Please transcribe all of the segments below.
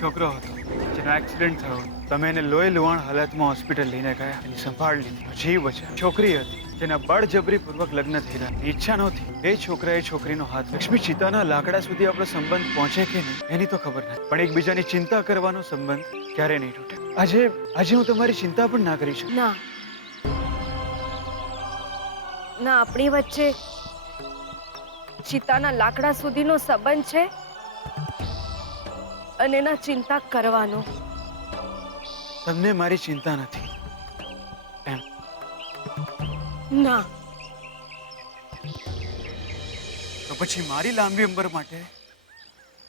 છોકરો હતો જેનો એક્સિડન્ટ થયો, તમે એને લોહી લુહાણ હાલતમાં હોસ્પિટલ લઈને ગયા, એની સંભાળ લીધી, જીવ બચ્યા. છોકરી હતી જેના બળજબરીપૂર્વક લગ્ન થયેલા, ઈચ્છા નહોતી. એ છોકરાએ છોકરીનો હાથ લક્ષ્મી ચિતાના લાકડા સુધી આપણો સંબંધ પહોંચે કે નહીં એની તો ખબર નથી, પણ એકબીજાની ચિંતા કરવાનો સંબંધ ક્યારે નહીં તૂટે. આજે હું તમારી ચિંતા પણ ના કરી શકું. ના ના, આપણી વચ્ચે ચિતાના લાકડા સુધીનો સંબંધ છે અને એના ચિંતા કરવાનો. તમને મારી ચિંતા નથી એમ? ના. તો પછી મારી લાંબી ઉંમર માટે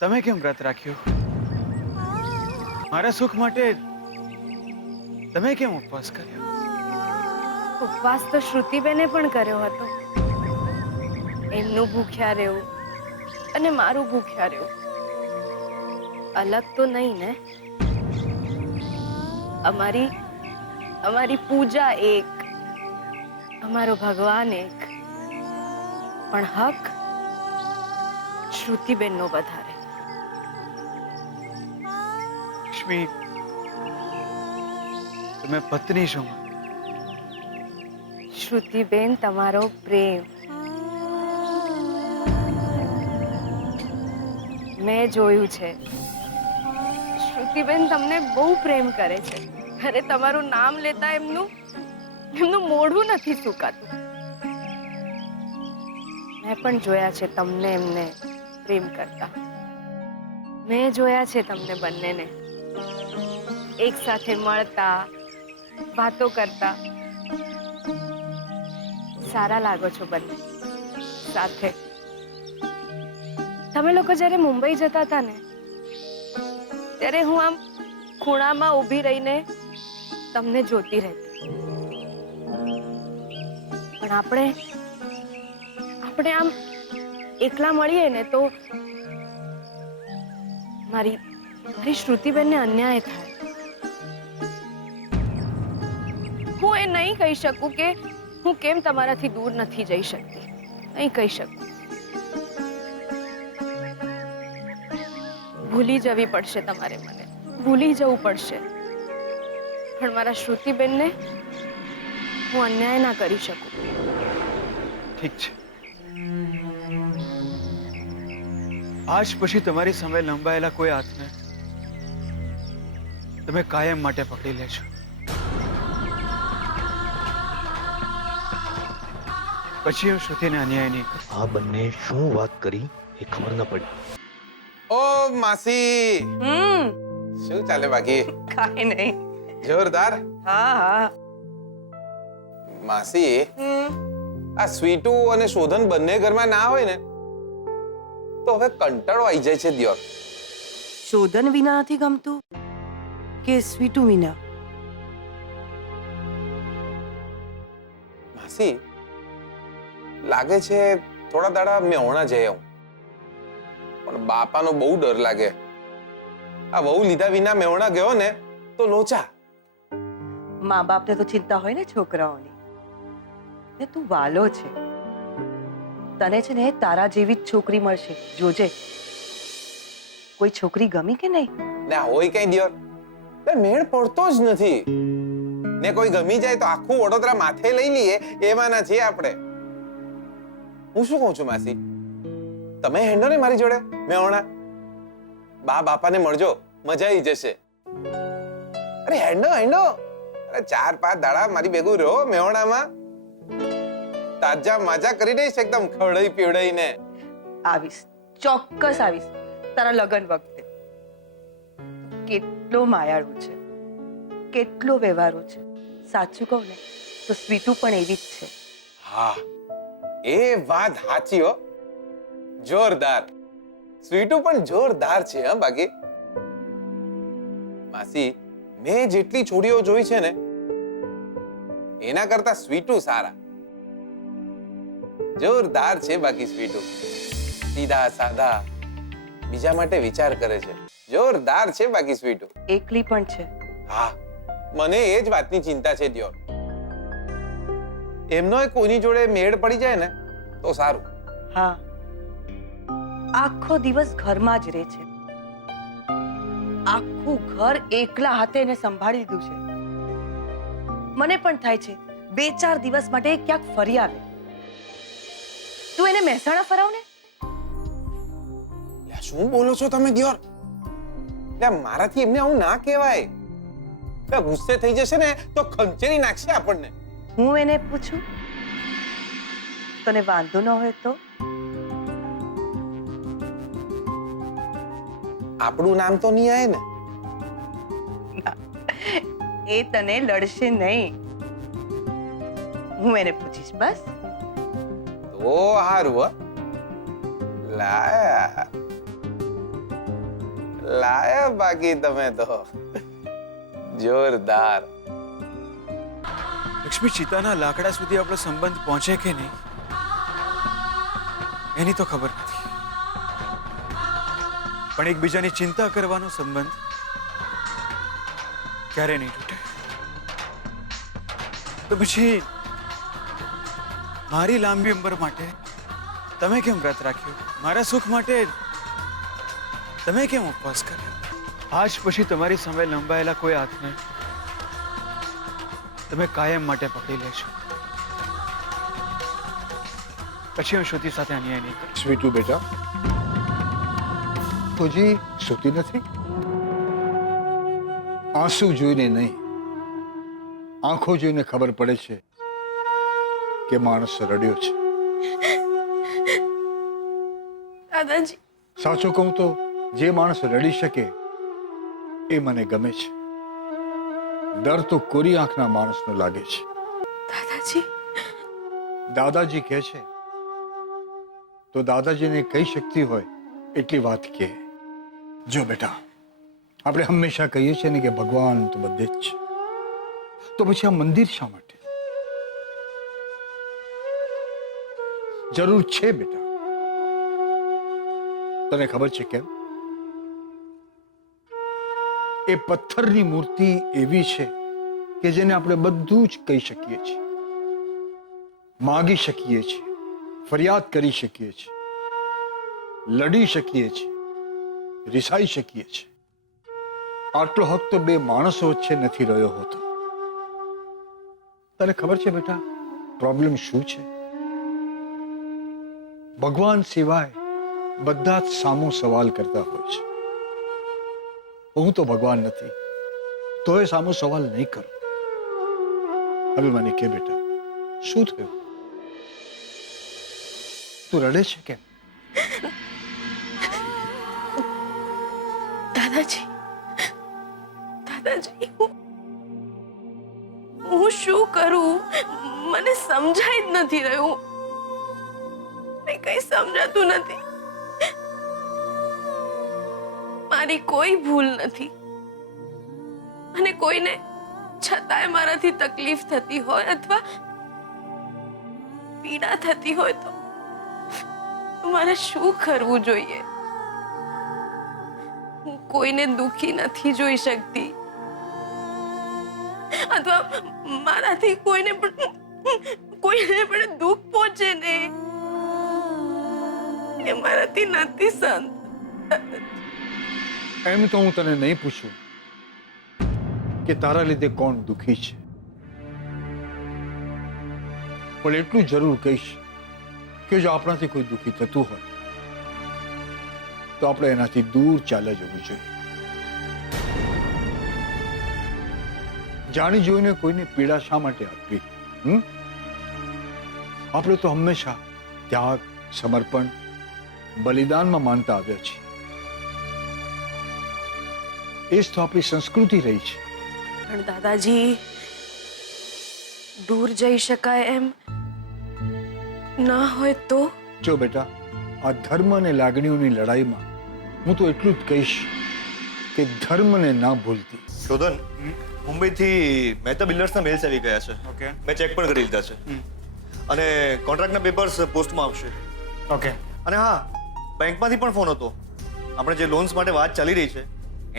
તમે કેમ વ્રત રાખ્યું? મારા સુખ માટે તમે કેમ ઉપવાસ કર્યો? ઉપવાસ તો શ્રુતિબેને પણ કર્યો હતો. એમનું ભૂખ્યા રહેવું અને મારું ભૂખ્યા રહેવું અલગ તો નહીં ને. અમારી પૂજા એક, અમારો ભગવાન એક, પણ હક શ્રુતિબેનનો વધારે. લક્ષ્મી, તમે પત્ની છો. શ્રુતિબેન, તમારો પ્રેમ મેં જોયું છે. શ્રુતિબેન તમને બહુ પ્રેમ કરે છે. અરે, તમારું નામ લેતા એમનું મોઢું નથી સુકાતું. મેં પણ જોયા છે તમને એમને પ્રેમ કરતા. મેં જોયા છે તમને બંનેને એક સાથે મળતા, વાતો કરતા. સારા લાગો છો બંને સાથે. તમે લોકો જ્યારે મુંબઈ જતા હતા ને, ત્યારે હું આમ ખૂણામાં ઊભી રહીને તમને જોતી રહેતી. પણ આપણે આમ એકલા મળીએ ને તો મારી શ્રુતિબેનને અન્યાય થાય. હું એ નહીં કહી શકું કે હું કેમ તમારાથી દૂર નથી જઈ શકતી. નહીં કહી શકું. ભૂલી જવી પડશે તમારે, મને ભૂલી જવું પડશે. પણ મારા શ્રુતિબેનને હું અન્યાય ના કરી શકું. ઠીક છે, આજ પછી તમારી સામે લંબાયેલા કોઈ હાથને તમે કાયમ માટે પકડી લેશો. પછી હું શ્રુતિને અન્યાય નહીં કરું. આ બંને શું વાત કરી એ ખબર ન પડી. ઓ માસી, શું ચાલે બાકી? કાઈ નહીં. જોરદાર. હા. માસી, આ સ્વીટુ અને શોધન બંને ઘરમાં ના હોય ને તો હવે કંટાળો આવી જાય છે દિયોર. શોધન વિના નથી ગમતું કે સ્વીટુ વિના? માસી, લાગે છે થોડા દાડા મેહોણા જઈ આવું, પણ બાપાનો બહુ ડર લાગે. આ વહુ લીધા વિના મેહોણા ગયો ને તો લોચા. મા બાપને તો ચિંતા હોય ને છોકરાઓની. ને તું વાલો છે, તને છે ને તારા જેવી જ છોકરી મળશે, જોજે. કોઈ છોકરી ગમી કે નહીં? ના હોય કઈ દિયોર, મેળ પડતો જ નથી. ને કોઈ ગમી જાય તો આખું વડોદરા માથે લઈ લઈએ એવાના છીએ આપણે. હું શું કહું છું માસી, તમે હેંડો ને મારી જોડે મેહોણા. બાપાને મળજો, મજા આવી જશે. અરે હેંડો. અરે 4-5 દાડા મારી ભેગું રહો મેહોણામાં. તાજા માજા કરી દઈશ એકદમ ખવડાઈ પીવડાઈને. આવીશ, ચોક્કસ આવીશ તારા લગ્ન વખતે. કેટલો માયાળુ છે, કેટલો વ્યવહારુ છે. સાચું કહું ને તો સ્વીટુ પણ એવી જ છે. હા, એ વાત સાચી હો. જોરદાર. સ્વીટુ પણ જોરદાર છે હા બાકી. માસી, મેં જેટલી છોડીઓ જોઈ છે ને એના કરતા સ્વીટુ સારા. જોરદાર છે બાકી સ્વીટુ. સીધા સાધા, બીજા માટે વિચાર કરે છે. જોરદાર છે બાકી સ્વીટુ. એકલી પણ છે. હા, મને એ જ વાતની ચિંતા છે દિયોર. એમનો કોઈની જોડે મેળ પડી જાય ને તો સારું. હા, આખો દિવસ ઘરમાં જ રહે છે. આખું ઘર એકલા હાથે એને સંભાળી લીધું છે. મને પણ થાય છે 2-4 દિવસ માટે ક્યાંક ફરી આવે. તું એને મહેસાણા ફરાવ ને. લે, શું બોલો છો તમે દિયોર? લે, મારાથી એમને આવું ના કહેવાય. લે, ગુસ્સે થઈ જશે ને તો ખંચેરી નાખશે આપણને. હું એને પૂછું, તને વાંધો ન હોય તો? આપણું નામ તો નહીં આવે ને? એ તને લડશે નહીં. હું એને પૂછીશ બસ. તો હારું હો. લાયા લાયા બાકી તમે તો જોરદાર. લક્ષ્મી, ચિતાના લાકડા સુધી આપણો સંબંધ પહોંચે કે નહીં એની તો ખબર નથી, પણ એકબીજાની ચિંતા કરવાનો સંબંધ ક્યારે નહીં તૂટે. તો પછી મારી લાંબી ઉંમર માટે તમે કેમ વ્રત રાખ્યું? મારા સુખ માટે તમે કેમ ઉપવાસ કર્યો? આજ પછી તમારી સામે લંબાયેલા કોઈ હાથને તમે કાયમ માટે પકડી લેશો. પછી હું શ્રુતિ સાથે અન્યાય નહીં કરું. સ્વીટુ બેટા, તો હજી સૂતી નથી? આંસુ જોઈને નહીં, આંખો જોઈને ખબર પડે છે કે માણસ રડ્યો છે. દાદાજી, સાચું કહું તો જે માણસ રડી શકે એ મને ગમે છે. ડર તો કોરી આંખના માણસનો લાગે છે. દાદાજી, દાદાજી કહે છે તો દાદાજીને કઈ શક્તિ હોય એટલી વાત કહે. જો બેટા, આપણે હંમેશા કહીએ છીએ ને કે ભગવાન તો બધે જ છે, તો પછી આ મંદિર શા માટે? જરૂર છે બેટા. તને ખબર છે કેમ? એ પથ્થરની મૂર્તિ એવી છે કે જેને આપણે બધું જ કહી શકીએ છીએ, માગી શકીએ છીએ, ફરિયાદ કરી શકીએ છીએ, લડી શકીએ છીએ, રિસાઈ શકીએ છીએ. આટલો હક તો બે માણસો વચ્ચે નથી રહ્યો હોતો. તને ખબર છે બેટા પ્રોબ્લેમ શું છે? ભગવાન સિવાય બધા જ સામો સવાલ કરતા હોય છે. હું તો ભગવાન નથી તો એ સામો સવાલ નહીં કરું. હવે મને કે બેટા, શું થયું? તું રડે છે કેમ? દાદાજી, દાદાજી, હું શું કરું મને સમજાય જ નથી રહ્યું. મને કઈ સમજાતું નથી. મારી કોઈ ભૂલ નથી અને કોઈને છતાંય મારાથી તકલીફ થતી હોય અથવા પીડા થતી હોય તો મારે શું કરવું જોઈએ? હું કોઈને દુખી નથી જોઈ શકતી અથવા મારાથી કોઈને પણ દુઃખ પહોંચે ને એ મારાથી નથી સહન. એમ તો હું તને નહીં પૂછું કે તારા લીધે કોણ દુખી છે, પણ એટલું જરૂર કહીશ કે જો આપણાથી કોઈ દુખી થતું હોય તો આપણે એનાથી દૂર ચાલ્યા જવું જોઈએ. જાણી જોઈને કોઈને પીડા શા માટે આપવી? આપણે તો હંમેશા ત્યાગ, સમર્પણ, બલિદાનમાં માનતા આવ્યા છીએ. એ જ તો આપણી સંસ્કૃતિ રહી છે. પણ દાદાજી, દૂર જઈ શકાય એમ ના હોય તો? જો બેટા, આ ધર્મ અને લાગણીઓની લડાઈમાં હું તો એટલું જ કહીશ કે ધર્મને ના ભૂલતી. શોધન, મુંબઈથી મહેતા બિલ્ડર્સના મેલ્સ આવી ગયા છે. ઓકે. મેં ચેક પણ કરી લીધા છે અને કોન્ટ્રાક્ટના પેપર્સ પોસ્ટમાં આવશે. ઓકે. અને હા, બેંકમાંથી પણ ફોન હતો. આપણે જે લોન્સ માટે વાત ચાલી રહી છે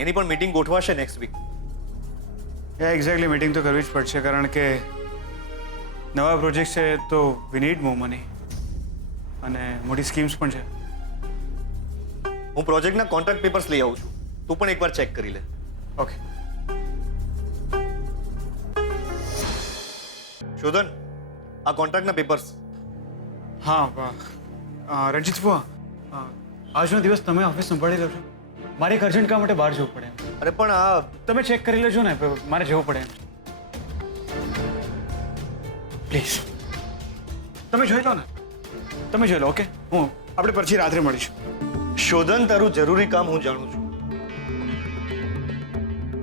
એની પણ મીટિંગ ગોઠવાશે નેક્સ્ટ વીક. એક્ઝેક્ટલી મીટિંગ તો કરવી જ પડશે કારણ કે નવા પ્રોજેક્ટ છે તો વી નીડ મોર મની. અને મોટી સ્કીમ્સ પણ છે. હું પ્રોજેક્ટના કોન્ટ્રાક્ટ પેપર્સ લઈ આવું છું. તું પણ એકવાર ચેક કરી લે. ઓકે. શોધન, આ કોન્ટ્રાક્ટના પેપર્સ. હા રણજીત બુઆ, આજનો દિવસ તમે ઓફિસ સંભાળી લેજો. મારે એક અર્જન્ટ કામ માટે બહાર જવું પડે એમ. અરે પણ આ તમે ચેક કરી લેજો ને, મારે જવું પડે એમ. પ્લીઝ તમે જોઈ લો ને, તમે જોઈ લો. ઓકે, આપણે પછી રાત્રે મળીશું. શોધન, તારું જરૂરી કામ હું જાણું છું.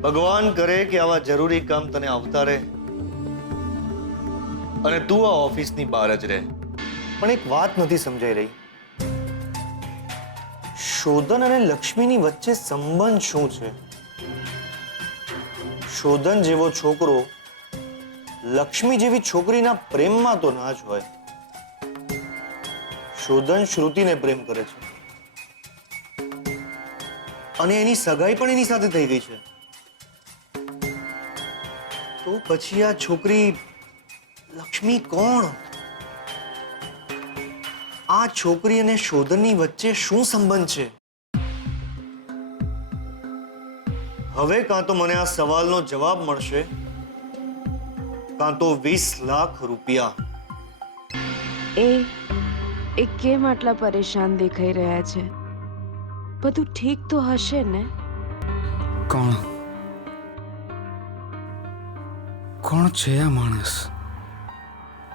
ભગવાન કરે કે આવા જરૂરી કામ તને આવતા રહે અને તું આ ઓફિસની બહાર જ રહે. પણ એક વાત નથી સમજાઈ રહી. શોધન અને લક્ષ્મીની વચ્ચે સંબંધ શું છે? શોધન જેવો છોકરો લક્ષ્મી જેવી છોકરીના પ્રેમમાં તો ના જ હોય. શોધન શ્રુતિને પ્રેમ કરે છે અને એની સગાઈ પણ એની સાથે થઈ ગઈ છે. તો પછી આ છોકરી લક્ષ્મી કોણ? આ છોકરી અને શોધનની વચ્ચે શું સંબંધ છે? હવે કાં તો મને આ સવાલનો જવાબ મળશે, કાં તો 20 લાખ રૂપિયા. એ કેમ આટલા પરેશાન દેખાઈ રહ્યા છે? બધું ઠીક તો હશે ને? કોણ છે આ માણસ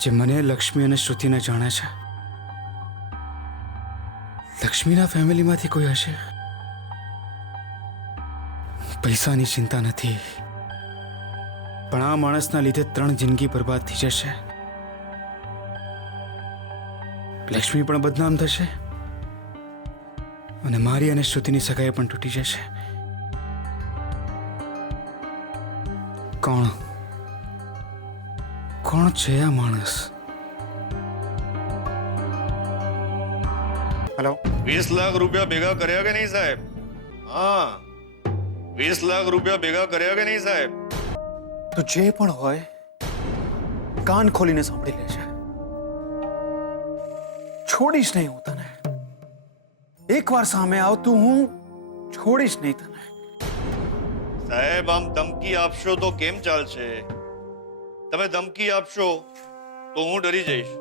જે મને, લક્ષ્મી અને શ્રુતિને જાણે છે? લક્ષ્મીના ફેમિલીમાંથી કોઈ હશે? પૈસાની ચિંતા નથી, પણ આ માણસના લીધે 3 જિંદગી બરબાદ થઈ જશે. લક્ષ્મી પણ બદનામ થશે અને મારી અને શ્રુતિની સગાઈ પણ તૂટી જશે. કોણ છે આ માણસ? હેલો, 20 લાખ રૂપિયા ભેગા કર્યા કે નહીં સાહેબ? હા, 20 લાખ રૂપિયા ભેગા કર્યા કે નહીં સાહેબ? તો જે પણ હોય કાન ખોલીને સાંભળી લેજે. છોડીશ નહીં હું તને. એકવાર સામે આવતું હું છોડીશ નહીં તને. સાહેબ, આમ ધમકી આપશો તો કેમ ચાલશે? તમે ધમકી આપશો તો હું ડરી જઈશ,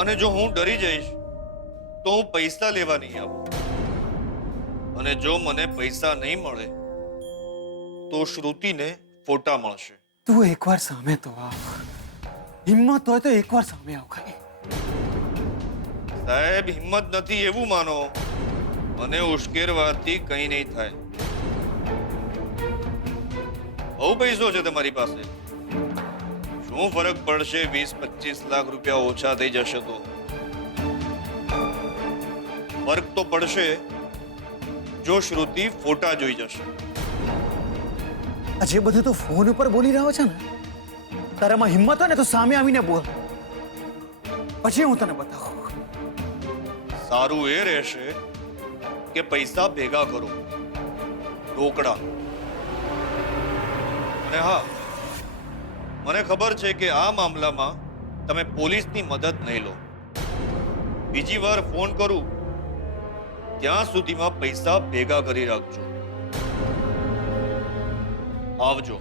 અને જો હું ડરી જઈશ તો હું પૈસા લેવા નહીં આવું, અને જો મને પૈસા નહીં મળે તો શ્રુતિને ફોટા મળશે. તું એકવાર સામે તો આવ. હિંમત હોય તો એકવાર સામે આવ ખાલી. સાહેબ, હિંમત નથી એવું માનો. મને ઉશ્કેરવાથી કંઈ નહીં થાય. બહુ પૈસો છે તમારી પાસે. શું ફરક પડશે 20-25 લાખ રૂપિયા ઓછા થઈ જશે તો? ફરક તો પડશે જો શ્રુતિ ફોટા જોઈ જશે. આ જે બધું તું ફોન ઉપર બોલી રહ્યો છે ને, તારામાં હિંમત હોય ને તો સામે આવીને બોલ, પછી હું તને બતાવું. સારું એ રહેશે કે પૈસા ભેગા કરો, રોકડા. અને હા, મને ખબર છે કે આ મામલામાં તમે પોલીસની મદદ નહીં લો. બીજી વાર ફોન કરું ત્યાં સુધીમાં પૈસા ભેગા કરી રાખજો. આવજો.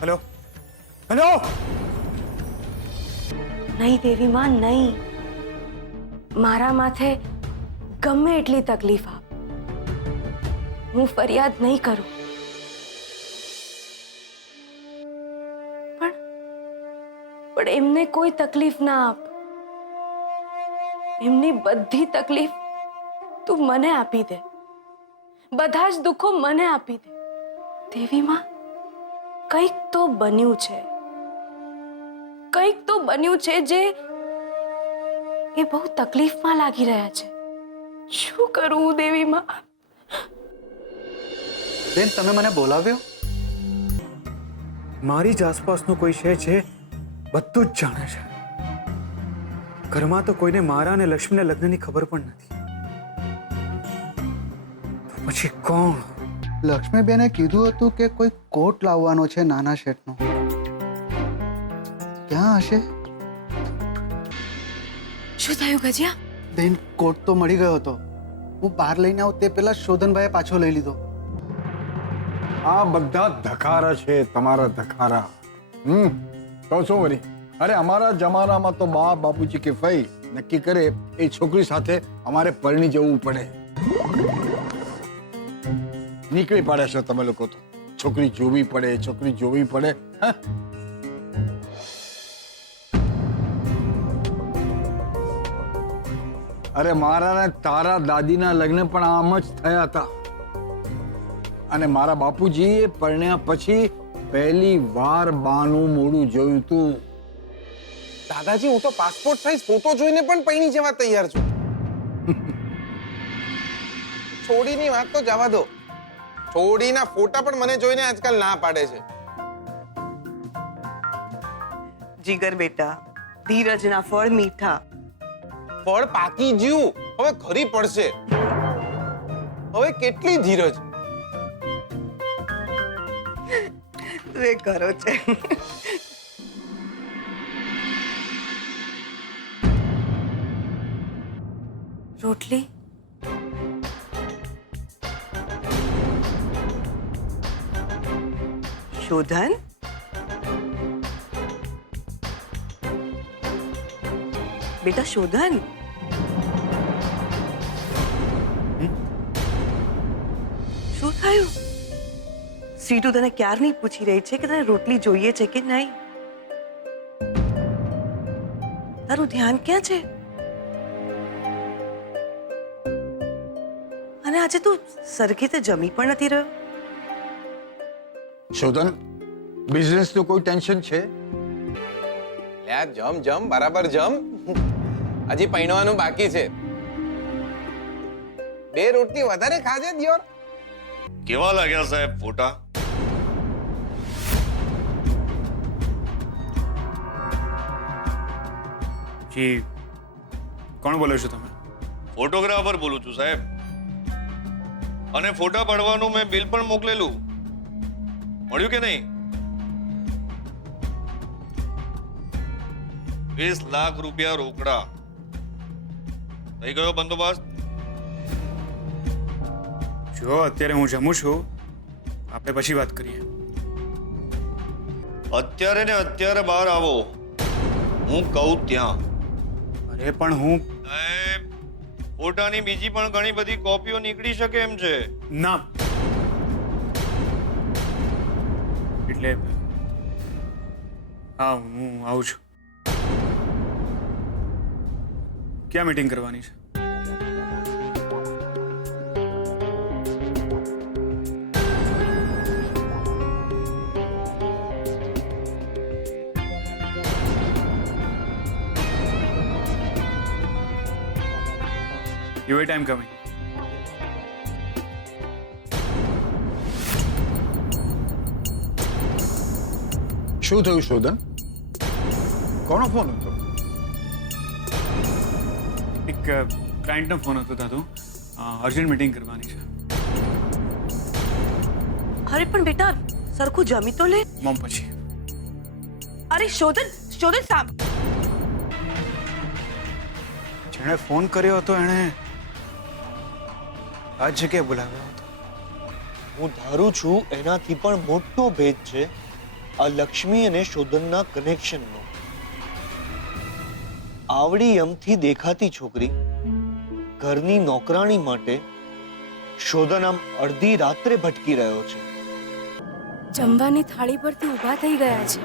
Hello, hello. નહીં દેવી માં, નહીં. મારા માથે ગમે એટલી તકલીફ આપ, હું ફરિયાદ નહીં કરું. પણ એમને કોઈ તકલીફ ના આપ. એમની બધી તકલીફ તું મને આપી દે, બધા જ દુઃખો મને આપી દે. દેવી માં, કંઈક તો બન્યું છે, કંઈક તો બન્યું છે જે એ બહુ તકલીફમાં લાગી રહ્યા છે. શું કરું દેવી માં? બેન, તમે મને બોલાવ્યો? મારી જ આસપાસનું કોઈ છે જે બધું જ જાણે છે. ઘરમાં તો કોઈને મારા અને લક્ષ્મીના લગ્નની ખબર પણ નથી. તો પછી કોણ? લક્ષ્મીબેને કીધું હતું કે કોઈ કોટ લાવવાનો છે નાના શેઠનો. ક્યાં હશે? શું થયું ગજિયા? બેન, કોટ તો મળી ગયો હતો. હું બહાર લઈને આવું તે પહેલા શોધનભાઈએ પાછો લઈ લીધો. આ બધા ધખારા છે, તમારા ધખારા. તો શું વળી? અરે અમારા જમાનામાં તો બા બાપુજી કે ફઈ નક્કી કરે એ છોકરી સાથે અમારે પરણી જવું પડે. નીકળી પડે છે તમે લોકો તો. છોકરી જોવી પડે, છોકરી જોવી પડે. હા? અરે મારા ને તારા દાદીના લગ્ન પણ આમ જ થયા હતા. અને મારા બાપુજીએ પરણ્યા પછી પહેલી વાર બાનું મોઢું જોયું હતું. દાદાજી, હું તો પાસપોર્ટ સાઈઝ ફોટો જોઈને પણ પૈણી જવા તૈયાર છું. છોડીની વાત તો જવા દો. છોડીના ફોટા પણ મને જોઈને આજકાલ ના પાડે છે. જીગર બેટા, ધીરજના ફળ મીઠા. ફળ પાકી જ્યું, હવે ખરી પડશે. હવે કેટલી ધીરજ. તું એ કરો છે. રોટલી? શોધન, બેટા શોધન, શું થયું? સીટુ તને ક્યારની પૂછી રહી છે કે તને રોટલી જોઈએ છે કે નહીં. તારું ધ્યાન ક્યાં છે? અને આજે તું સરખી રીતે જમી પણ નથી રહ્યો. શોધન, બિઝનેસનું કોઈ ટેન્શન છે? લે જમ જમ, બરાબર જમ. હજી પૈણવાનું બાકી છે. 2 રોટલી વધારે ખાજે દિયોર. કેવા લાગ્યા સાહેબ ફોટા? જી, કોણ બોલો છો તમે? ફોટોગ્રાફર બોલું છું સાહેબ. અને ફોટા પાડવાનું મેં બિલ પણ મોકલેલું. મળ્યું કે નહીં? 20 લાખ રૂપિયા રોકડા. થઈ ગયો બંદોબસ્ત? જો અત્યારે હું જમું છું, આપણે પછી વાત કરીએ. અત્યારે ને અત્યારે બહાર આવો, હું કહું ત્યાં. અરે પણ હું સાહેબ, ફોટાની બીજી પણ ઘણી બધી કોપીઓ નીકળી શકે એમ છે. ના, એટલે હા, હું આવું છું. ક્યાં મીટિંગ કરવાની છે? You wait, I'm coming. શું થયું શોધન? કોનો ફોન હતો? એક ક્લાયન્ટનો ફોન હતો દાદુ. અર્જન્ટ મીટિંગ કરવાની છે. અરે પણ બેટા સરખું જમી તો લે. મોમ પછી. અરે શોધન, શોધન સામ. જેણે ફોન કર્યો હતો એણે આ જગ્યાએ બોલાવ્યો હતો. હું ધારું છું એનાથી પણ મોટો ભેદ છે આ લક્ષ્મી અને શોધનના કનેક્શનનો. આવડી અમથી દેખાતી છોકરી ઘરની નોકરાણી માટે શોધન આમ અડધી રાત્રે ભટકી રહ્યો છે. જમવાની થાળી પરથી ઊભા થઈ ગયા છે.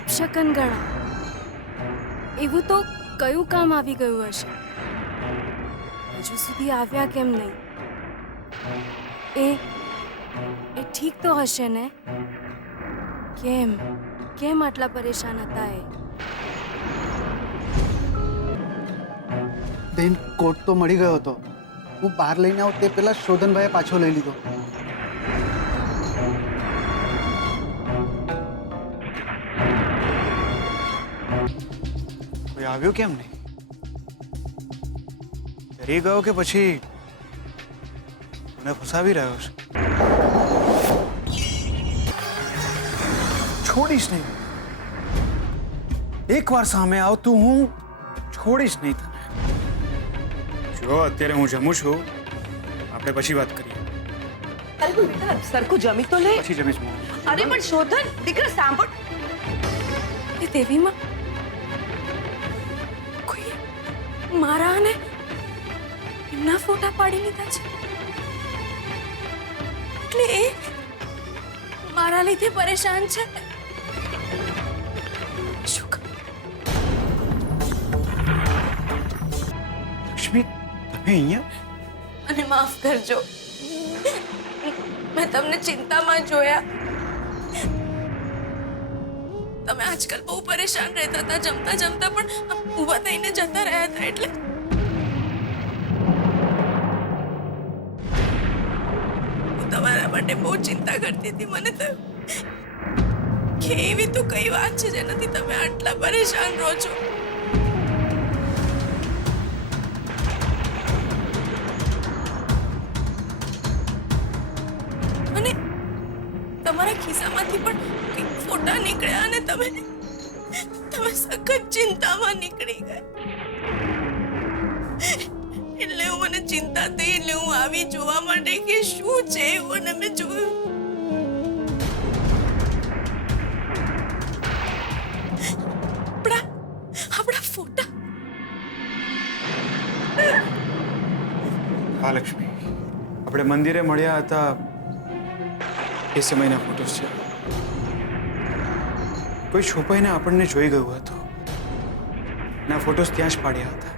અપશકન ગણા. એવું તો કયું કામ આવી ગયું હશે? હજુ સુધી આવ્યા કેમ નહીં? એ ઠીક તો હશે ને? કેમ કેમ આટલા પરેશાન હતા એ? બેન, કોટ તો મળી ગયો હતો. હું બહાર લઈને આવું તે પહેલા શોધનભાઈએ પાછો લઈ લીધો. કોઈ આવ્યો કેમ નહીં? ડરી ગયો કે પછી મને ફસાવી રહ્યો છે? છોડીશ નહીં. એકવાર સામે આવ તું હું છોડીશ નહીં તને. જો અત્યારે હું જમું છું, આપણે પછી વાત કરીએ. અરે પણ બેટા સરખું જમી તો લે. પછી જમીશ હું. અરે પણ શોધન દીકરા સાંભળ. એ દેવીમાં કોઈ મારા અને એમના ફોટા પાડી લીધા છે, એટલે એ મારા લીધે પરેશાન છે. શું કરું? લક્ષ્મી, તમે અહીંયા? મને માફ કરજો, મેં તમને ચિંતામાં જોયા. તમે આજકાલ બહુ પરેશાન રહેતા હતા, જમતા જમતા પણ ઊભા થઈને જતા રહ્યા હતા, એટલે હું તમારા માટે બહુ ચિંતા કરતી હતી. મને તો કે એવી તો કઈ વાત છે જેનાથી તમે આટલા પરેશાન રહો છો. અને તમારા ખિસ્સામાંથી પણ કંઈક ફોટા નીકળ્યા અને તમે સખત ચિંતામાં નીકળી ગયા. એટલે મને ચિંતા થઈ, એટલે હું આવી જોવા માટે કે શું છે એવું, અને મેં જોયું. આપણા ફોટા. હા લક્ષ્મી, આપણે મંદિરે મળ્યા હતા એ સમયના ફોટોસ છે. કોઈ છુપાઈને આપણને જોઈ ગયું હતું. ના ફોટોસ ત્યાં જ પાડ્યા હતા.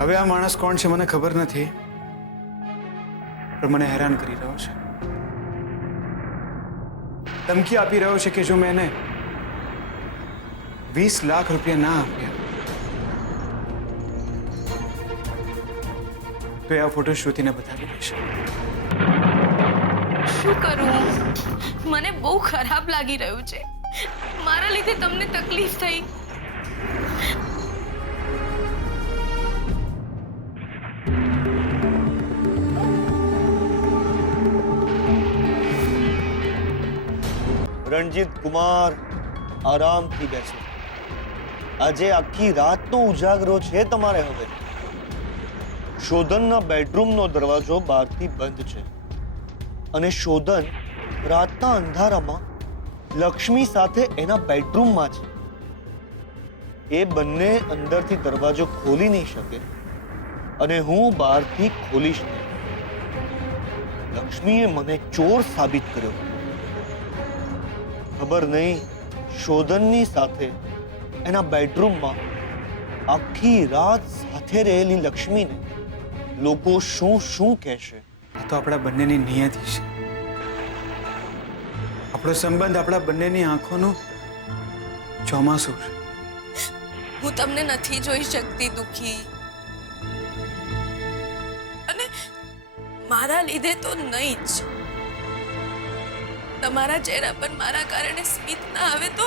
હવે આ માણસ કોણ છે મને ખબર નથી, પણ મને હેરાન કરી રહ્યો છે. ધમકી આપી રહ્યો છે કે જો મેં એને 20 લાખ રૂપિયા ના આપ્યા તો એ આ ફોટો શ્રુતિને બતાવી દેશે. શું કરું? મને બહુ ખરાબ લાગી રહ્યું છે. મારા લીધે તમને તકલીફ થઈ. રણજીત કુમાર, આરામથી બેસો. આજે આખી રાતનો ઉજાગરો છે તમારે. હવે શોધનના બેડરૂમનો દરવાજો બહારથી બંધ છે અને શોધન રાતના અંધારામાં લક્ષ્મી સાથે એના બેડરૂમમાં છે. એ બંને અંદરથી દરવાજો ખોલી નહીં શકે અને હું બહારથી ખોલીશ નહીં. લક્ષ્મીએ મને ચોર સાબિત કર્યો. ખબર નહીં શોધનની સાથે એના બેડરૂમમાં આખી રાત સાથે રહેલી લક્ષ્મીને લોકો શું શું કહેશે. આ તો આપણા બંનેની નિયતિ છે. આપણો સંબંધ આપણા બંનેની આંખોનું ચોમાસું છે. હું તમને નથી જોઈ શકતી દુખી, અને મારા લીધે તો નહીં જ. તમારા ચહેરા પર મારા કારણે સ્મિત ના આવે તો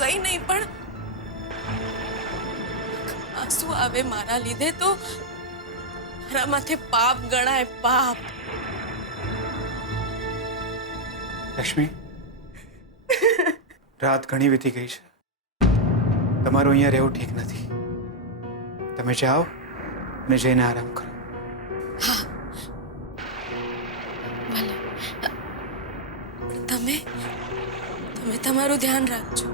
કઈ નહીં, પણ આંસુ આવે મારા લીધે તો મારા માથે પાપ ગણાય, પાપ. લક્ષ્મી, રાત ઘણી વીતી ગઈ છે. તમારું અહીંયા રહેવું ઠીક નથી. તમે જાઓ અને જઈને આરામ કરો. તમે તમારું ધ્યાન રાખજો.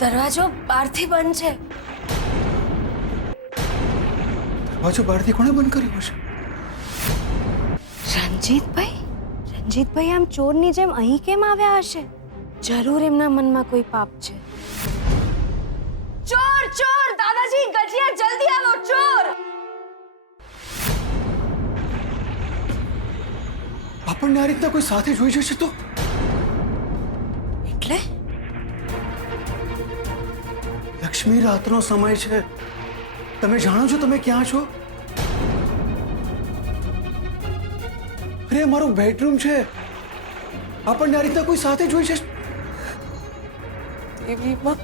દરવાજો બહારથી બંધ છે. દરવાજો બહારથી કોણે બંધ કર્યો છે? રણજીતભાઈ આમ ચોરની જેમ અહીં કેમ આવ્યા હશે? જરૂર એમના મનમાં કોઈ પાપ છે. ચોર ચોર! દાદાજી, ગજિયા, જલ્દી આવો! ચોર! આપણને આ રીતના કોઈ સાથે જોઈ જશે તો? એટલે લક્ષ્મી, રાતનો સમય છે. તમે જાણો છો તમે ક્યાં છો? અરે મારું બેડરૂમ છે. આપણને આ રીતના કોઈ સાથે જોઈ છે? દેવી માં,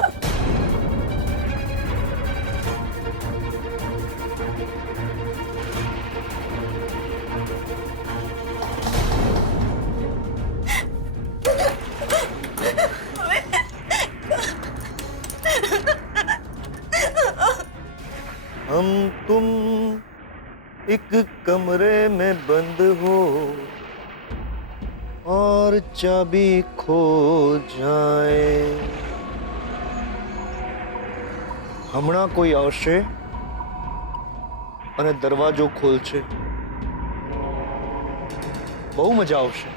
हम तुम एक कमरे में बंद हो और चाबी खो जाए. હમણાં કોઈ આવશે અને દરવાજો ખોલશે. બહુ મજા આવશે.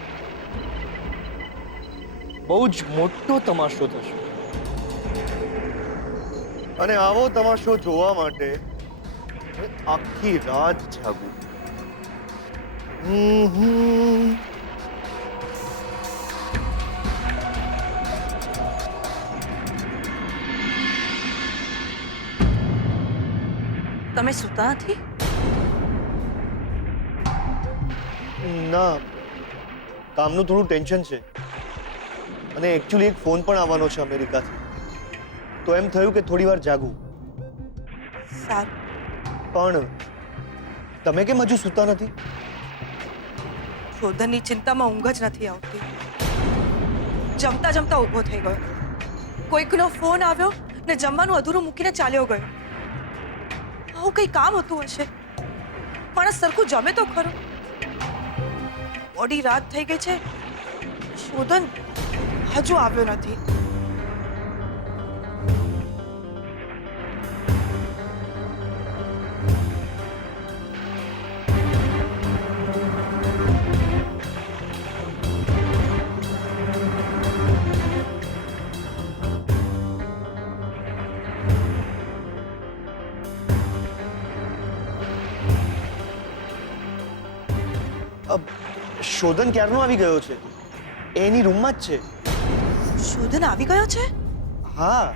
બહુ જ મોટો તમાશો થશે. અને આવો તમાશો જોવા માટે આખી રાત જાગું. તમે સૂતા નથી? ના, કામનું થોડું ટેન્શન છે અને એકચ્યુઅલી એક ફોન પણ આવવાનો છે અમેરિકાથી, તો એમ થયું કે થોડી વાર જાગું. સારું. પણ તમે કેમ હજુ સૂતા નથી? શોધનની ચિંતામાં ઊંઘ જ નથી આવતી. જમતા જમતા ઊભો થઈ ગયો. કોઈકનો ફોન આવ્યો ને જમવાનું અધૂરું મૂકીને ચાલ્યો ગયો. આવું કઈ કામ હતું હશે? માણસ સરખું જમે તો ખરો. મોડી રાત થઈ ગઈ છે, શોધન હજુ આવ્યો નથી. શોધન ક્યારનો આવી ગયો છે? એની રૂમમાં જ છે. શોધન આવી ગયો છે હા.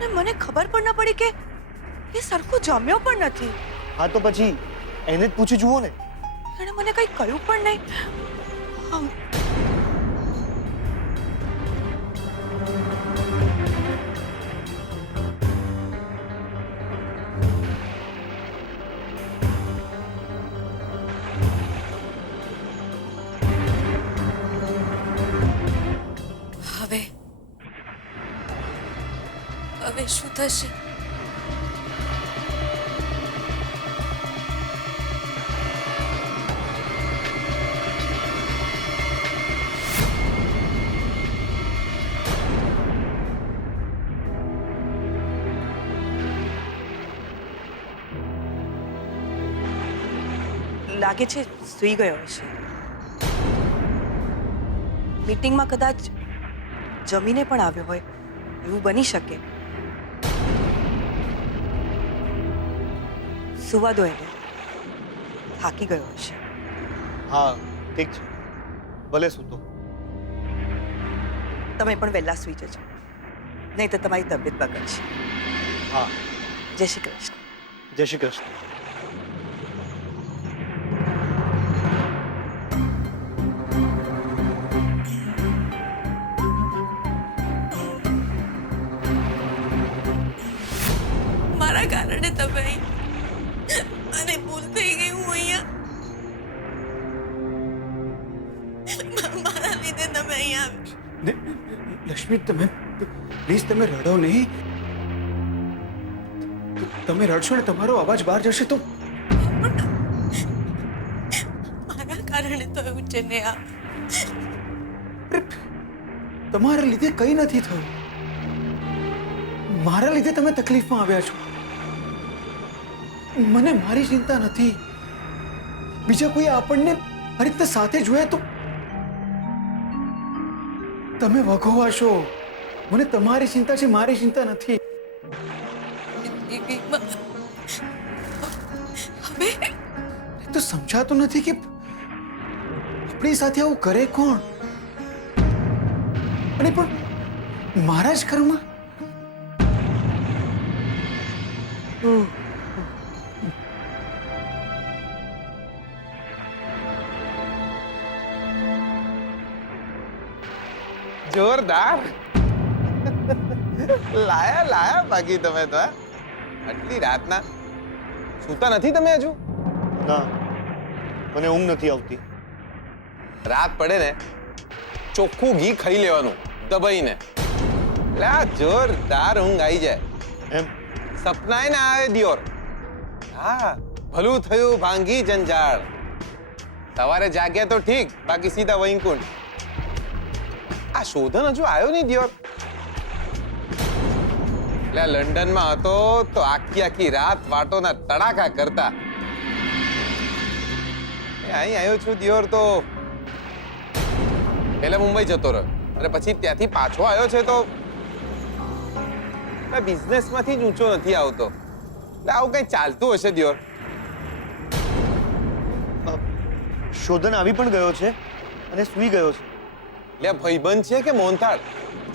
ને મને ખબર પણ ન પડી કે એ સરખું જમ્યો પણ નથી. હા તો પછી એને જ પૂછી જુઓ ને. એણે મને કંઈ કહ્યું પણ નહીં. આમ, હવે શું થશે? લાગે છે સૂઈ ગયો હશે. મીટિંગમાં કદાચ જમીને પણ આવ્યો હોય એવું બની શકે. સુવા દો એને. થાકી ગયો હશે. હા ઠીક છે, ભલે સૂતો. તમે પણ વહેલા સૂઈ જજો, નહીં તો તમારી તબિયત બગડશે. હા, જય શ્રી કૃષ્ણ. જય શ્રી કૃષ્ણ. મારા કારણે તમે અહીં, અને ભૂલ થઈ ગઈ હું અહીંયા. મારા લીધે તમે અહીંયા આવી. લક્ષ્મી, તમે પ્લીઝ તમે રડો નહીં. તમે રડશો ને તમારો અવાજ બહાર જશે તો. મારા કારણે તો એવું છે ને. આ તમારા લીધે કંઈ નથી થયું. મારા લીધે તમે તકલીફમાં આવ્યા છો. મને મારી ચિંતા નથી. બીજા કોઈ આપણને આ રીતે સાથે જોયે તો તમે વગોવાશો. મને તમારી ચિંતા છે, મારી ચિંતા નથી. હવે તો સમજાતું નથી કે આપણી સાથે આવું કરે કોણ? અને પણ મારા જ ઘરમાં. જોરદાર લાયા બાકી તમે તો હા? આટલી રાતના સૂતા નથી તમે હજુ? ના મને ઊંઘ નથી આવતી. રાત પડે ને ચોખ્ખું ઘી ખાઈ લેવાનું દબાઈને, એટલે આ જોરદાર ઊંઘ આવી જાય. એમ સપનાય ના આવે દિયોર. હા, ભલું થયું ભાંગી જંજાળ. સવારે જાગ્યા તો ઠીક, બાકી સીધા વૈકુંઠ. આ શોધન હજુ આવ્યો નહીં દિયોર. એટલે આ લંડનમાં હતો તો આખી રાત વાટોના તડાકા કરતા. અહીં આવ્યો છું દિયોર તો પહેલા મુંબઈ જતો રહ્યો અને પછી ત્યાંથી પાછો આવ્યો છે તો બિઝનેસમાંથી જ ઊંચો નથી આવતો. એટલે આવું કઈ ચાલતું હશે દિયોર. શોધન આવી પણ ગયો છે અને સૂઈ ગયો છે. એટલે ભાઈબંધ છે કે મોહનથાળ?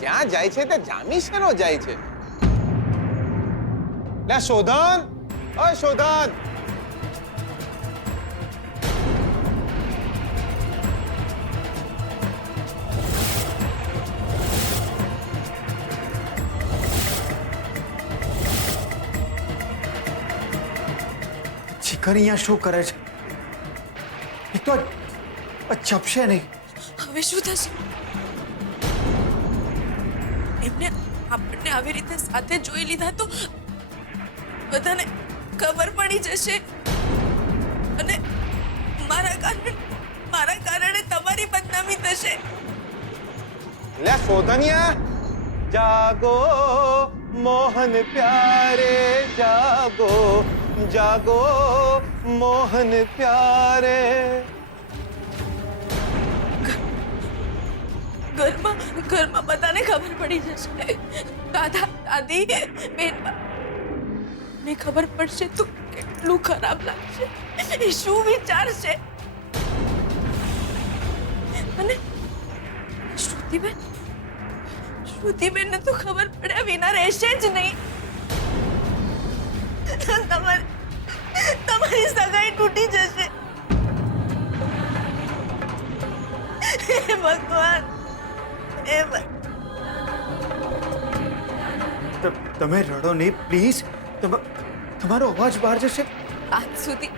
જ્યાં જાય છે તે જામી શેનો જાય છે? લે શોધન, ઓય શોધન. શિખર અહીંયા શું કરે છે? એ તો ચપશે નહીં. હવે શું થશે? એમને આપણને આવી રીતે સાથે જોઈ લીધા તો બધાને ખબર પડી જશે અને મારા કારણે તમારી બદનામી થશે. લે શોધનિયા, જાગો મોહન પ્યારે, જાગો જાગો મોહન પ્યારે. ઘરમાં બધાને ખબર પડી જશે. દાદા દાદી બેન ને ખબર પડશે તો કેટલું ખરાબ લાગશે. એ શું વિચારશે? અને શ્રુતિબેનને તો ખબર પડ્યા વિના રહેશે જ નહીં. તમારી સગાઈ તૂટી જશે. હે ભગવાન, હે તમે રડો નહીં પ્લીઝ. તમારો અવાજ બહાર જશે. આજ સુધી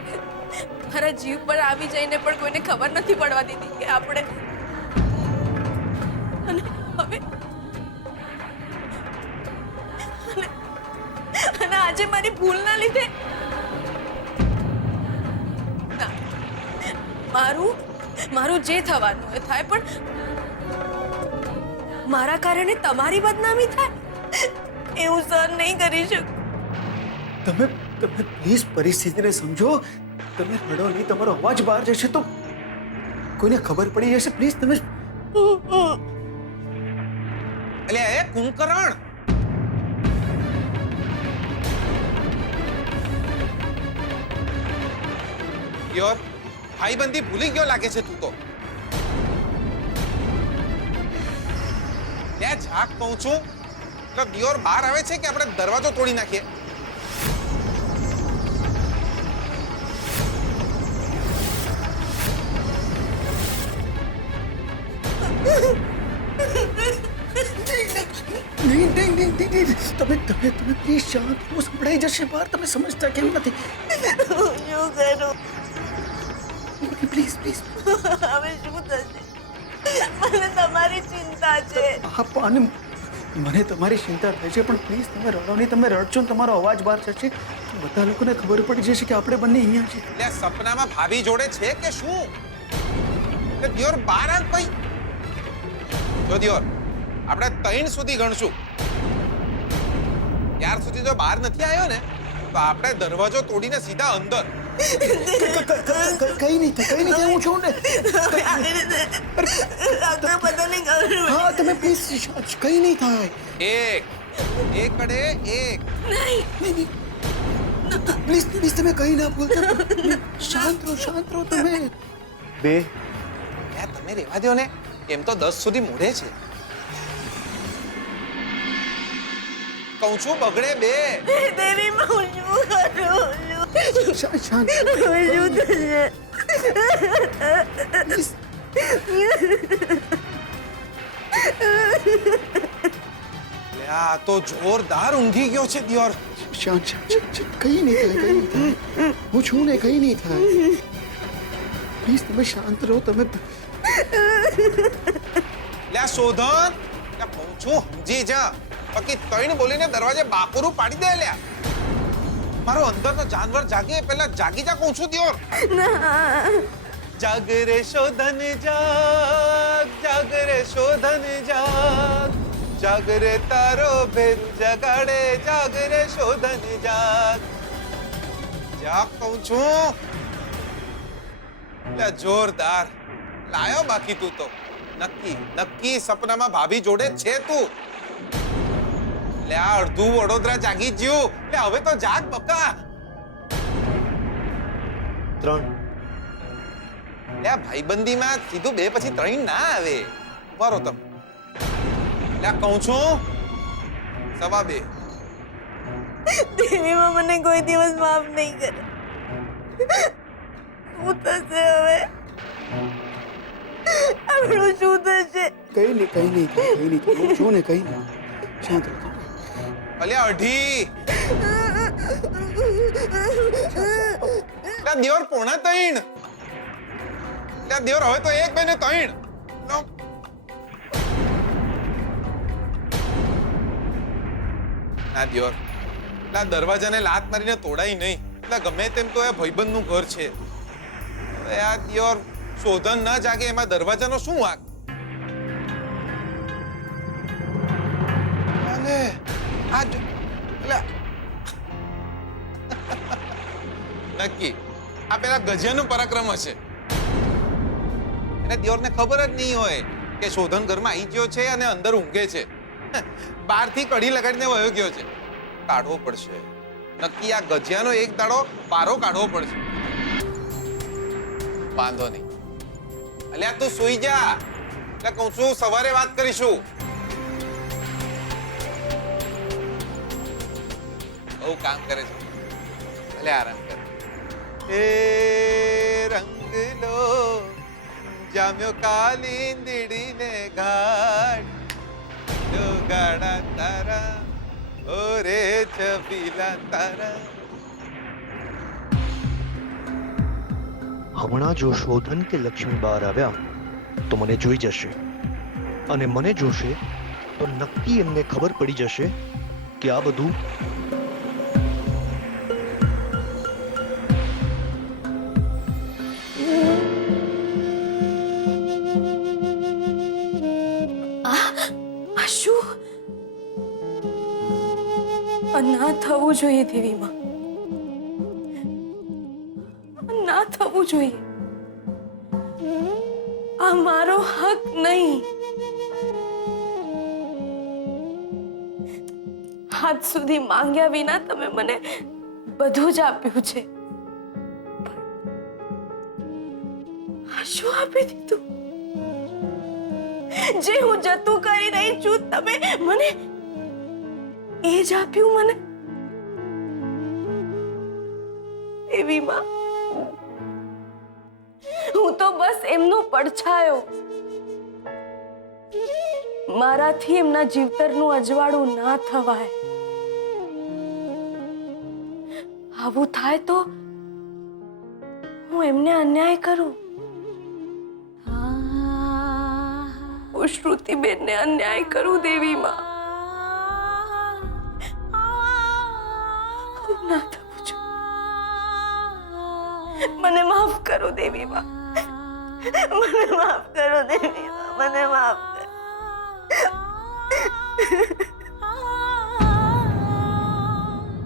મારા જીવ પર આવી જઈને પણ કોઈને ખબર નથી પડવા દીધી કે આપણે અને આજે મારી ભૂલના લીધે મારું જે થવાનું હોય થાય, પણ મારા કારણે તમારી બદનામી થાય એવું સહન નહીં કરી શકું. તમે પ્લીઝ પરિસ્થિતિને સમજો. તમે રડો નહીં. તમારો અવાજ બહાર જશે તો કોઈને ખબર પડી જશે. પ્લીઝ તમે. એટલે એ કુંભકર્ણ, યોર ભાઈબંધી ભૂલી ગયો લાગે છે તું તો. ત્યાં ઝાક કહું છું તો દિયોર બહાર આવે છે કે આપણે દરવાજો તોડી નાખીએ? નહીં. તમે પ્લીઝ શાંત રહો. સંભળાઈ જશે બહાર. તમે સમજતા કેમ નથી? શું કરું? પ્લીઝ. હવે શું થશે? મને તમારી ચિંતા છે. હા, અને મને તમારી ચિંતા થાય છે, પણ પ્લીઝ તમે રડો નહીં. તમે રડશો ને તમારો અવાજ બહાર જશે તો બધા લોકોને ખબર પડી જશે કે આપણે બંને અહીંયા છીએ. એટલે સપનામાં ભાભી જોડે છે કે શું? દિયોર બહાર આવ ભાઈ. જો દિયોર, આપણે 3 સુધી ગણશું. ત્યાર સુધી જો બહાર નથી આવ્યો ને તો આપણે દરવાજો તોડીને સીધા અંદર. કઈ નહીં થાય. હું છું ને. હા, તમે પ્લીઝ કઈ નહીં થાય. એક કડે એક. નહીં. પ્લીઝ તમે કઈ ના બોલતા. શાંત રહો તમે. 2 તમે રહેવા દો ને. એમ તો 10 સુધી મોડે છે. કહું છું બગડે 2. દેવી માં હું શું કરું? શાંત. શું થશે? આ તો જોરદાર ઊંઘી ગયો છે દિયોર. શાંત શાંત શાંત શાંત. કઈ નહીં થાય, કઈ નહીં થાય. હું છું ને, કઈ નહીં થાય. પ્લીઝ તમે શાંત રહો. તમે લે આ શોધન, લે કહું છું સમજી જા. બાકી તૈણ બોલીને દરવાજે બાકુરું પાડી દે લ્યા. મારો અંદરનો જાનવર જાગે પહેલા જાગી જા કહું છું દિયોર. જાગ રે શોધન જાગ, જાગ રે શોધન જાગ, જાગ રે તારો ભેદ જગાડે, જાગ રે શોધન જાગ. જાગ કહું છું. લે જોરદાર લાયો. બાકી તું તો નક્કી નક્કી સપનામાં ભાભી જોડે જ છે તું. લે આ અડધું વડોદરા જાગી જ્યું. લે હવે તો જાગ બકા. 3 લે આ ભાઈબંધીમાં સીધું 2 પછી 3 ના આવે. ઉભા રહો તમે. લે આ કહું છું 2:15. દેવીમાં મને કોઈ દિવસ માફ નહીં કરે. શું થશે હવે? આપણું શું થશે? કઈ નહીં, કઈ નહીં થાય, કઈ નહીં થાય. હું છું ને, કઈ નહીં. શાંત રહો. અલ્યા અઢી. લે દિયોર 2:45. લે દિયોર હવે તો 1 2 ને 3. ના દિયોર, લે દરવાજાને લાત મારીને તોડાય નહીં. એટલે ગમે તેમ તો એ ભાઈબંધનું ઘર છે. હવે આ દિયોર શોધન ન જાગે એમાં દરવાજાનો શું વાંક? અલે આ જો લે નક્કી આ પેલા ગજિયાનો પરાક્રમ હશે. એને દિયોરને ખબર જ નહીં હોય કે શોધન ઘરમાં આવી ગયો છે અને અંદર ઊંઘે છે. બહારથી કડી લગાડીને વયો ગયો છે. કાઢવો પડશે નક્કી. આ ગજિયાનો એક દાડો પારો કાઢવો પડશે. વાંધો નહીં. અલ્યા તું સુઈ જા. એટલે કહું છું સવારે વાત કરીશું. બહુ કામ કરે છે. ભલે આરામ કર. એ રંગ લો જામ્યો કાલિંદડીને ઘાટ, જો ગાડા તારા ઓરે છબીલા તારા. હમણાં જો શોધન કે લક્ષ્મી બહાર આવ્યા તો મને જોઈ જશે, અને મને જોશે તો નક્કી એમને ખબર પડી જશે કે આ બધું આ શું? આ ના થવું જોઈએ દેવીમાં. ના થવું જોઈએ. આ મારો હક નહીં. આજ સુધી માંગ્યા વિના તમે મને બધું જ આપ્યું છે. આ શું આપી દીધું? જે હું જતું કરી રહી છું તમે મને એ જ આપ્યું. મને એવી માં, હું તો બસ એમનો પડછાયો. મારાથી એમના જીવતરનું અજવાળું ના થવાય. આવું થાય તો હું એમને અન્યાય કરું. હું શ્રુતિબેનને અન્યાય કરું દેવીમાં. ના થવું જોઈએ. મને માફ કરો દેવીમાં. મને માફ કરો દેવીમાં. મને માફ